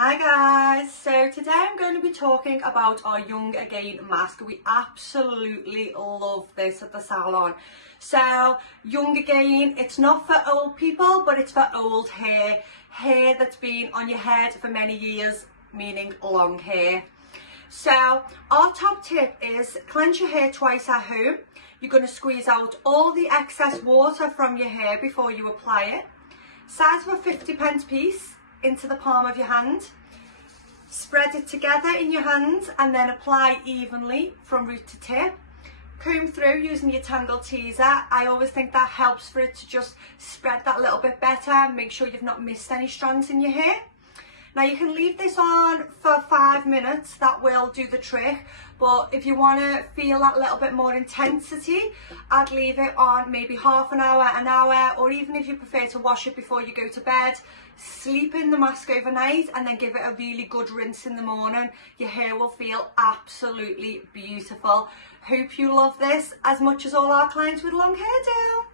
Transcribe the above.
Hi guys, so today I'm going to be talking about our Young Again mask. We absolutely love this at the salon. So Young Again, it's not for old people, but it's for old hair that's been on your head for many years, meaning long hair. So our top tip is cleanse your hair twice at home. You're going to squeeze out all the excess water from your hair before you apply it. Size of a 50p piece into the palm of your hand. Spread it together in your hand and then apply evenly from root to tip. Comb through using your tangle teaser. I always think that helps for it to just spread that little bit better and make sure you've not missed any strands in your hair. Now you can leave this on for 5 minutes, that will do the trick, but if you want to feel that little bit more intensity, I'd leave it on maybe half an hour, or even if you prefer to wash it before you go to bed, sleep in the mask overnight and then give it a really good rinse in the morning. Your hair will feel absolutely beautiful. Hope you love this as much as all our clients with long hair do.